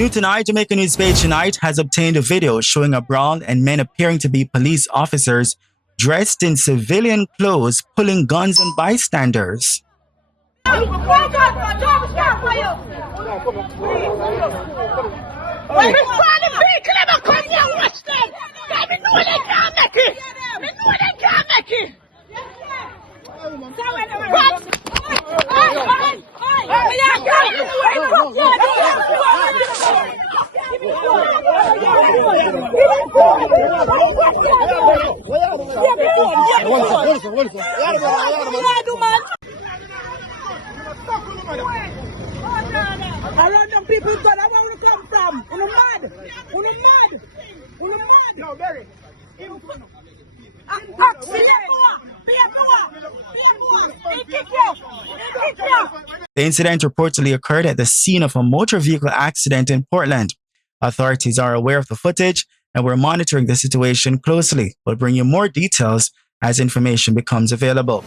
New tonight, Jamaica News Page Tonight has obtained a video showing a brawl and men appearing to be police officers dressed in civilian clothes pulling guns on bystanders. Around them people, but I want to come from. Uno mad. Uno mad. Uno mad. No, Barry. The incident reportedly occurred at the scene of a motor vehicle accident in Portland. Authorities are aware of the footage and we're monitoring the situation closely. We'll bring you more details as information becomes available.